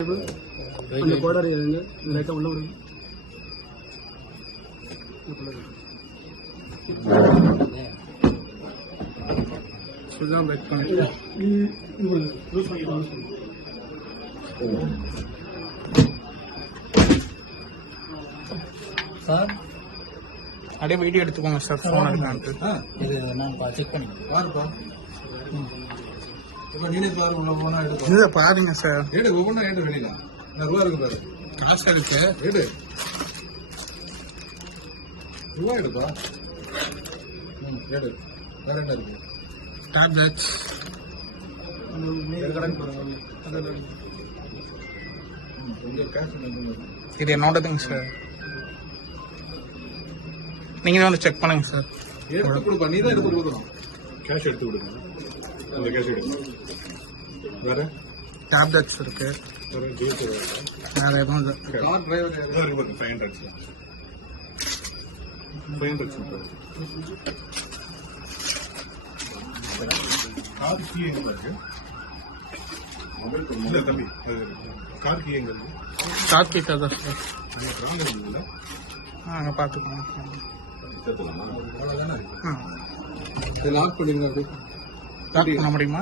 அந்த கோடாரி லைட்டாக உள்ள விடுங்க. சார் அப்படியே வீடியோ எடுத்துக்கோங்க சார். ஃபோன் எடுக்கான்ட்டு இது நான் செக் பண்ணி பாருப்பா. இப்போ நீனே பாரு, உள்ள போனா எடுப்பா. இதை பாருங்க சார். எடு, ஒவ்வொன்றா எடு வெளியில. ரூபா இருக்கு பாரு. காசு இருக்கு. எடு, ரூபா எடுப்பா. எடு. வேற என்ன இருக்கு? டேப்லெட்ஸ். இங்க கேஷ் என்ன? இது என்னோடதுங்க சார். நீங்க தான் வந்து செக் பண்ணுங்க சார். எடுத்து கொடுப்பா, நீ தான் எடுத்து கொடுக்கணும். கேஷ் எடுத்து கொடுங்க. அந்த கேஷ் எடுங்க. வேற டேப்லெட்ஸ் இருக்கு. வேற ஜூஸ் வேற எதுவும் இல்லை. கார் டிரைவர் யாரு? இருக்கு 500 கார் கீ எங்க இருக்கு? இல்ல தம்பி, கார் கீ எங்க இருக்கு? ஸ்டாக் கிட்ட தான் சார். அங்க ட்ராங் இருக்குல்ல? அங்கே பார்த்துக்கோங்க. இதை லாக் பண்ணிருங்க. அப்படி லாக் பண்ண முடியுமா?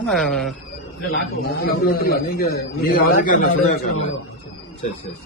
அப்படி விட்டுலாம். நீங்க நீங்க அதுக்கு சொல்ல சரி சரி